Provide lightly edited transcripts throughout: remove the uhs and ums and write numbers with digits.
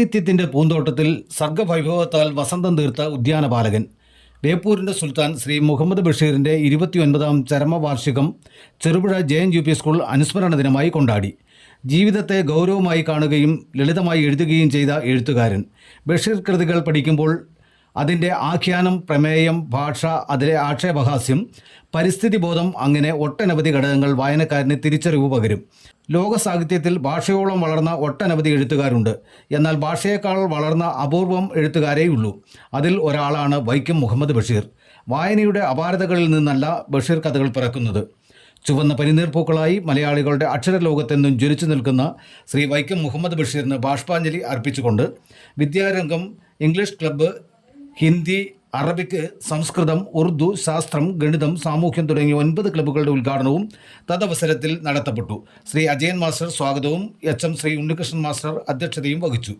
സാഹിത്യത്തിൻ്റെ പൂന്തോട്ടത്തിൽ സർഗവൈഭവത്താൽ വസന്തം തീർത്ത ഉദ്യാനപാലകൻ ബേപ്പൂരിൻ്റെ സുൽത്താൻ ശ്രീ മുഹമ്മദ് ബഷീറിൻ്റെ 29ാം ചരമവാർഷികം ചെറുപുഴ JNUP സ്കൂൾ അനുസ്മരണ ദിനമായി കൊണ്ടാടി. ജീവിതത്തെ ഗൗരവമായി കാണുകയും ലളിതമായി എഴുതുകയും ചെയ്ത എഴുത്തുകാരൻ. ബഷീർ കൃതികൾ പഠിക്കുമ്പോൾ അതിൻ്റെ ആഖ്യാനം, പ്രമേയം, ഭാഷ, അതിലെ ആക്ഷേപഹാസ്യം, പരിസ്ഥിതി ബോധം, അങ്ങനെ ഒട്ടനവധി ഘടകങ്ങൾ വായനക്കാരന് തിരിച്ചറിവ് പകരും. ലോക സാഹിത്യത്തിൽ ഭാഷയോളം വളർന്ന ഒട്ടനവധി എഴുത്തുകാരുണ്ട്. എന്നാൽ ഭാഷയേക്കാൾ വളർന്ന അപൂർവം എഴുത്തുകാരേയുള്ളൂ. അതിൽ ഒരാളാണ് വൈക്കം മുഹമ്മദ് ബഷീർ. വായനയുടെ അപാരതകളിൽ നിന്നല്ല ബഷീർ കഥകൾ പിറക്കുന്നത്. ചുവന്ന പനിനീർപ്പൂക്കളായി മലയാളികളുടെ അക്ഷരലോകത്തെന്നും ജ്വലിച്ചു നിൽക്കുന്ന ശ്രീ വൈക്കം മുഹമ്മദ് ബഷീറിന് ബാഷ്പാഞ്ജലി അർപ്പിച്ചുകൊണ്ട് വിദ്യാരംഗം, ഇംഗ്ലീഷ് ക്ലബ്ബ്, ഹിന്ദി, അറബിക്, സംസ്കൃതം, ഉറുദു, ശാസ്ത്രം, ഗണിതം, സാമൂഹ്യം തുടങ്ങിയ 9 ക്ലബ്ബുകളുടെ ഉദ്ഘാടനവും തദവസരത്തിൽ നടത്തപ്പെട്ടു. ശ്രീ അജയൻ മാസ്റ്റർ സ്വാഗതവും HM ശ്രീ ഉണ്ണികൃഷ്ണൻ മാസ്റ്റർ അധ്യക്ഷതയും വഹിച്ചു.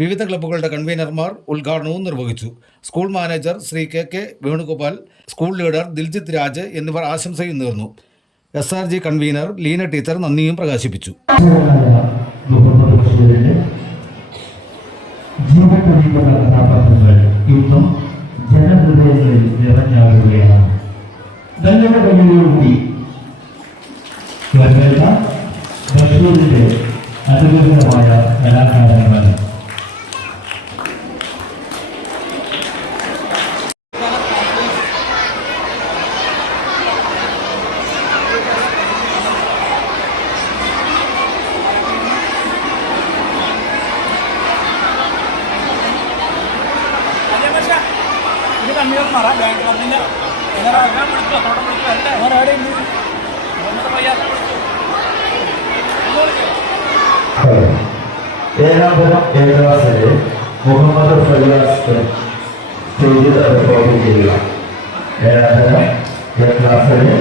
വിവിധ ക്ലബ്ബുകളുടെ കൺവീനർമാർ ഉദ്ഘാടനവും നിർവഹിച്ചു. School manager Shri KK Venugopal, school leader Diljith Raj എന്നിവർ ആശംസയും നേർന്നു. SRG കൺവീനർ ലീന ടീച്ചർ നന്ദിയും പ്രകാശിപ്പിച്ചു. യുദ്ധം ജനഹൃദയങ്ങളിൽ നിറഞ്ഞാടുകയാണ്. നല്ല കഴിവുകൂടി ബഷീറിന്റെ അനുഗ്രഹമായ കലാകാരന്മാർ ഏഴാപുരം ഏഴാസിലെ മുഹമ്മദ് ഫയ്യാസ് സ്റ്റേജിൽ റിപ്പോർട്ട് ചെയ്യുക. ഏഴാപുരം ഏഴാസിലെ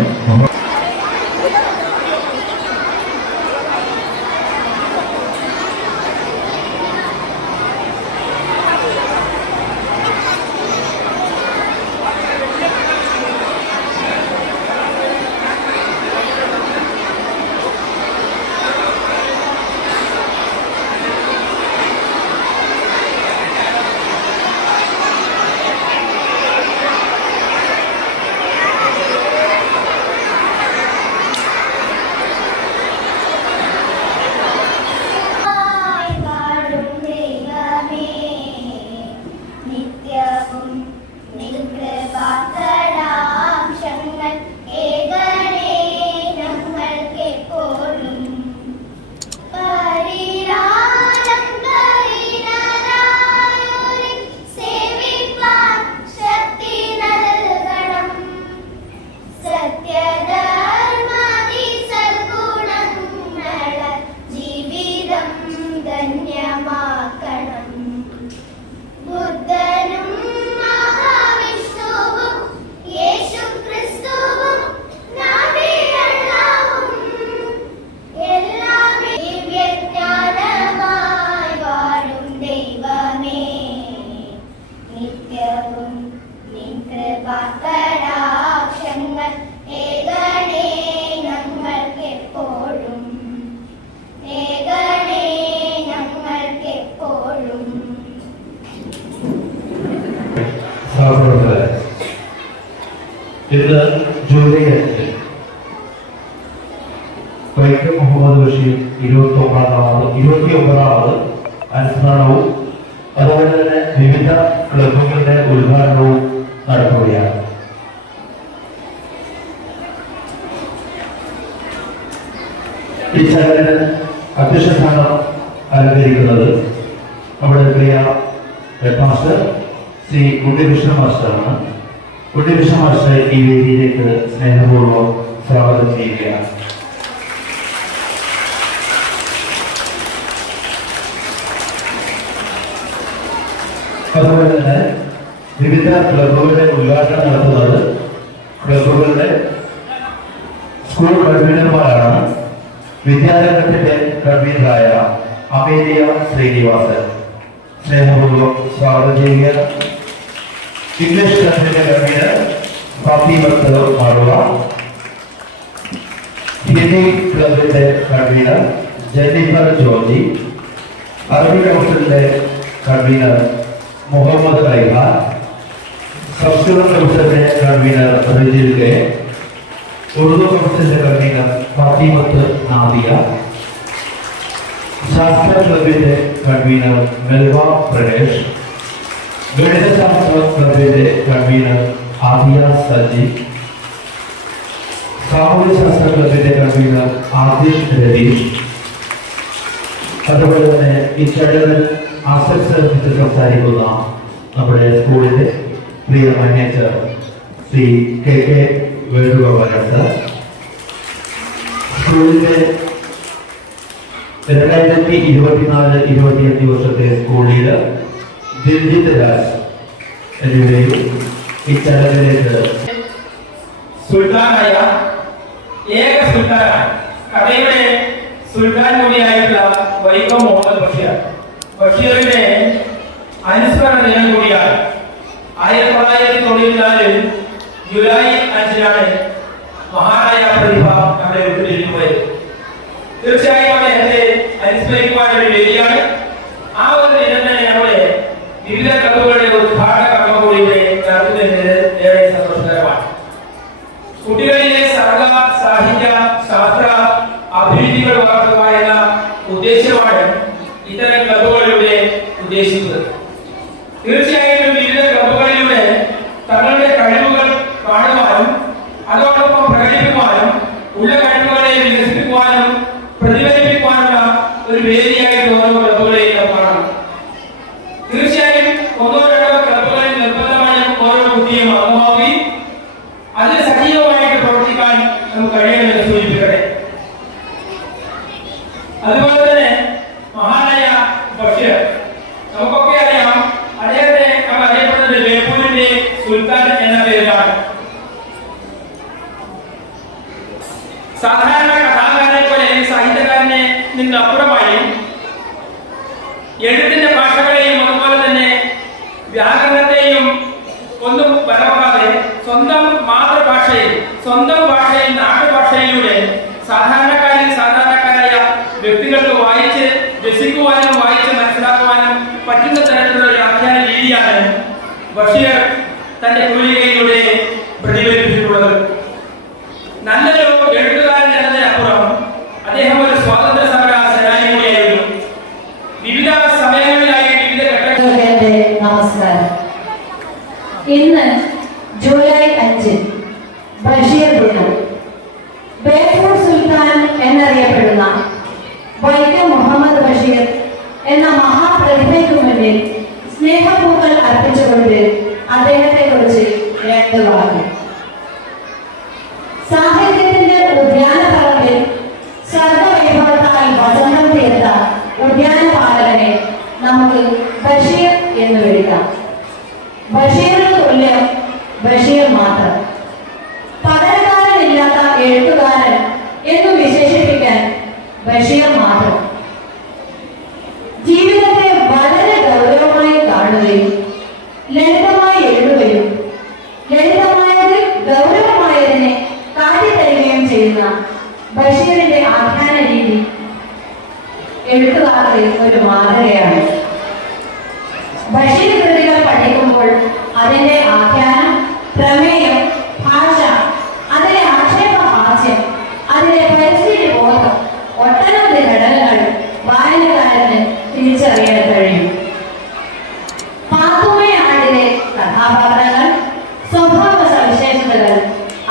ഇന്ന് ജൂലൈ 5 വൈക്കം മുഹമ്മദ് ബഷീർ 29ാമത് അനുസ്മരണവും അതുപോലെ തന്നെ വിവിധ ക്ലബ്ബുകളുടെ ഉദ്ഘാടനവും നടക്കുകയാണ്. ഈ ചടങ്ങിന് അധ്യക്ഷ സ്ഥാനം അലങ്കരിക്കുന്നത് നമ്മുടെ പ്രിയ ഹെഡ് മാസ്റ്റർ ശ്രീ ഉണ്ണികൃഷ്ണൻ മാസ്റ്ററാണ്. ഉണ്ണികൃഷ്ണ മാസ്റ്ററെ ഈ വേദിയിലേക്ക് സ്നേഹപൂർവ്വം സ്വാഗതം ചെയ്യുകയാണ്. അതുപോലെ തന്നെ വിവിധ ക്ലബ്ബുകളുടെ ഉദ്ഘാടനം നടത്തുന്നത് ക്ലബ്ബുകളുടെ സ്കൂൾ കൺവീനർമാരാണ്. വിദ്യാരംഗത്തിന്റെ കൺവീനറായ അമേലിയ ശ്രീനിവാസൻ സ്നേഹപൂർവ്വം സ്വാഗതം ചെയ്യുകയാണ്. ഇംഗ്ലീഷ് ക്ലബിന്റെ കൺവീനർ ഫാത്തിമത്ത് മറുവ, ഹിന്ദി ക്ലബിന്റെ കൺവീനർ ജെന്നിഫർ ജോർജി, അറബി കൗൺസിലിന്റെ കൺവീനർ മുഹമ്മദ് റൈഹാൻ, സംസ്കൃത കൗൺസിലിന്റെ കൺവീനർ റജിൽ കെ, ഉറുദു കൗൺസിലിന്റെ കൺവീനർ ഫാത്തിമത്ത് നാദിയ, ശാസ്ത്ര ക്ലബിന്റെ കൺവീനർ മെൽവ പ്രദേശ്, ഗണിതശാസ്ത്ര ക്ലബിന്റെ കൺവീനർ ആദിയ സജി, സാമൂഹ്യശാസ്ത്ര ക്ലബിന്റെ കൺവീനർ ആദിൽ രതീഷ്, അതുപോലെ തന്നെ ഈ ചടങ്ങിൽ ആശംസിച്ച് സംസാരിക്കുന്ന നമ്മുടെ സ്കൂളിന്റെ പ്രിയ മാനേജർ ശ്രീ കെ കെ വേണുഗോപാൽ സർ, സ്കൂളിന്റെ 2024-25 വർഷത്തെ സ്കൂൾ ലീഡർ ദിൽജിത് രാജ് എന്നിവരെയും ഈ ചടങ്ങിലേക്ക് സുൽത്താനായ ഏക സുൽത്താനാണ് കഥയുടെ സുൽത്താൻ കൂടിയായിട്ടുള്ള വൈക്കം മുഹമ്മദ് ബഷീർ. ബഷീറിന്റെ അനുസ്മരണ ദിനം കൂടിയാണ്. 1994 ജൂലൈ 5 മഹാനായ പ്രതിഭ നമ്മുടെ വീട്ടിലിരിക്കുന്നത്. തീർച്ചയായും അദ്ദേഹത്തെ അനുസ്മരിക്കുവാൻ ഒരു വേദിയാണ്. ആ ഒരു ദിനം തന്നെ നമ്മുടെ വിവിധ ക്ലബുകളുടെ ഉദ്ഘാടന കർമ്മം കൂടി ഇവിടെ നടത്തുന്നത് ഏറെ സന്തോഷകരമാണ്. കുട്ടികളിലെ സർഗ സാഹിത്യ ശാസ്ത്ര അഭിരുചികൾ വളർത്തുക എന്ന ഉദ്ദേശമാണ് ഇത്തരം ക്ലബുകളിലൂടെ ഉദ്ദേശിക്കുന്നത്. തീർച്ചയായിട്ടും വിവിധ ക്ലബുകളിലൂടെ തങ്ങളുടെ കഴിവുകൾ കാണുവാനും അതോടൊപ്പം പ്രകടിപ്പിക്കുവാനും ഉള്ള കഴിവുകളെ വികസിപ്പിക്കുവാനും പ്രതിഫലിപ്പിക്കുവാനുള്ള ഒരു വേദിയായിട്ട് ഓരോ ക്ലബുകളെയും കാണണം. തീർച്ചയായും ഒന്നോ രണ്ടോ ക്ലബുകളിൽ നിർബന്ധമായും ഓരോ കുട്ടിയും അംഗമാവുകയും അതിൽ സജീവമായിട്ട് പ്രവർത്തിക്കാൻ നമുക്ക് കഴിയുമെന്ന് സൂചിപ്പിക്കട്ടെ. അതുപോലെ തന്നെ മഹാനായ ബഷീർ നമുക്കൊക്കെ അറിയാം. അദ്ദേഹത്തെ നമ്മൾ അറിയപ്പെടുന്നത് ബേപ്പൂരിന്റെ സുൽത്താൻ എന്ന പേരിലാണ്. സാധാരണ കഥാകാരനെ പോലെ സാഹിത്യകാരനെ നിന്നപ്പുറമായി എഴുത്തിന്റെ ഭാഷകളെയും അതുപോലെ തന്നെ വ്യാകരണത്തെയും ഒന്നും വരവാതെ സ്വന്തം മാതൃഭാഷയിൽ സ്വന്തം ഭാഷയിൽ നാട്ടുഭാഷയിലൂടെ സാധാരണക്കാരായ വ്യക്തികൾക്ക് വായിച്ച് രസിക്കുവാനും വായിച്ച് മനസ്സിലാക്കുവാനും പറ്റുന്ന തരത്തിലുള്ള ഒരു ആഖ്യാന രീതിയാണ് ബഷീർ തന്റെ തൂലികയിലൂടെ പ്രതിഫലിപ്പിച്ചിട്ടുള്ളത്. നല്ലൊരു എഴുത്തുകാരൻ എന്നതിനപ്പുറം അദ്ദേഹം ഒരു സ്വാതന്ത്ര്യ സമര സേനാനി കൂടിയായിരുന്നു. വിവിധ സമയങ്ങളിലായി വിവിധ ഘട്ടങ്ങളിൽ നമസ്കാരം. ഇന്ന് ജൂലൈ 5 ബഷീർ ദിനം. ബേപ്പൂർ സുൽത്താൻ എന്നറിയപ്പെടുന്ന വൈക്കം മുഹമ്മദ് ബഷീർ എന്ന മഹാപ്രതിഭയ്ക്ക് മുന്നിൽ സ്നേഹപൂക്കൾ അർപ്പിച്ചുകൊണ്ട് അദ്ദേഹത്തെ കുറിച്ച് 2 വാക്കുകൾ. സാഹിത്യത്തിന്റെ ഉദ്യാനപറമ്പിൽ സർവ്വവൈഭവത്താൽ വസന്തം തീർത്ത ഉദ്യാനപാലകനെ നമുക്ക് ബഷീർ എന്ന് വിളിക്കാം. ബഷീറിന് തുല്യം ബഷീർ മാത്രം. പകരക്കാരനില്ലാത്ത എഴുത്തുകാരൻ എന്ന് വിശേഷിപ്പിക്കാൻ ബഷീർ മാത്രം. ജീവിതത്തെ വളരെ ഗൗരവമായി കാണുകയും ലളിതമായി എഴുതുകയും ലളിതമായത് ഗൗരവമായതിനെ കാട്ടിത്തരികയും ചെയ്യുന്ന ബഷീറിന്റെ ആഖ്യാന രീതി എഴുത്തുകാർക്ക് ഒരു മാതൃകയാണ്. ബഷീർ കൃതികൾ പഠിക്കുമ്പോൾ അതിന്റെ ആഖ്യാനം, പ്രമേയം, ഭാഷ, അതിലെ ആക്ഷേപഹാസ്യം, അതിലെ പരിസ്ഥിതി ബോധം, ഒട്ടനവധി ഘടകങ്ങൾ വായനക്കാരന് തിരിച്ചറിയാൻ കഴിയും. പാത്തുമ്മയാടിലെ കഥാപാത്രങ്ങൾ, സ്വഭാവ സവിശേഷതകൾ,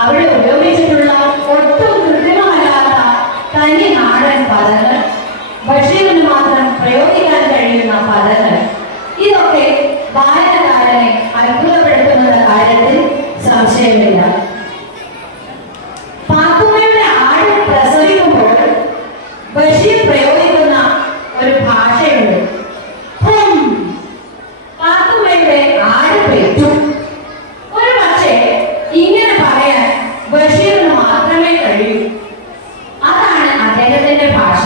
അവിടെ ഉപയോഗിച്ചിട്ടുള്ള ഒട്ടും കൃത്രിമമല്ലാത്ത തനി നാടൻ പദങ്ങൾ, ബഷീറിന് മാത്രം പ്രയോഗിക്കാൻ കഴിയുന്ന പദങ്ങൾ, ഇതൊക്കെ വായനക്കാരനെ അത്ഭുതപ്പെടുത്തുന്ന കാര്യത്തിൽ സംശയമില്ല. പാത്തുമ്മയുടെ ആട് പ്രസവിക്കുമ്പോൾ ബഷീർ പ്രയോഗിക്കുന്ന ഒരു ഭാഷയുണ്ട്. പാത്തുമ്മയുടെ ആട് പെറ്റു. ഒരു പക്ഷേ ഇങ്ങനെ പറയാൻ ബഷീറിന് മാത്രമേ കഴിയൂ. അതാണ് അദ്ദേഹത്തിന്റെ ഭാഷ.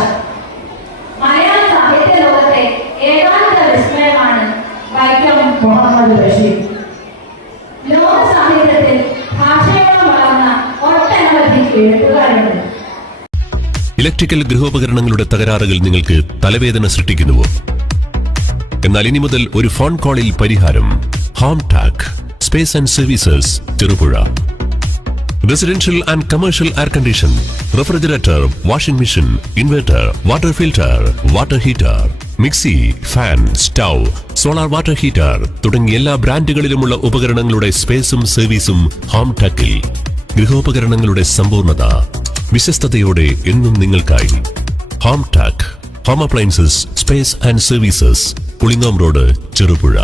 മലയാള സാഹിത്യ ലോകത്തെ ഏകാന്ത വിസ്മയമാണ് വൈക്കം മുഹമ്മദ് ബഷീർ. ലോക സാഹിത്യത്തിൽ ഭാഷയോളം വളർന്ന ഒട്ടനവധി എഴുത്തുകാരുണ്ട്. ഇലക്ട്രിക്കൽ ഗൃഹോപകരണങ്ങളുടെ തകരാറുകൾ നിങ്ങൾക്ക് തലവേദന സൃഷ്ടിക്കുന്നുവോ? എന്നാൽ ഇനി മുതൽ ഒരു ഫോൺ കോളിൽ പരിഹാരം. Home Tak space and services, Cherupuzha. Residential and commercial air condition, refrigerator, washing machine, inverter, water filter, water heater, mixie, fan, stove, solar water heater തുടങ്ങിയ എല്ലാ ബ്രാൻഡുകളിലുമുള്ള ഉപകരണങ്ങളുടെ സ്പേസും സർവീസും ഹോം ടാക്കിൽ. ഗൃഹോപകരണങ്ങളുടെ സമ്പൂർണ്ണത വിശ്വസ്തയോടെ എന്നും നിങ്ങൾക്കായി. Home Tak home appliances, space and services, Pulingome road, Cherupuzha.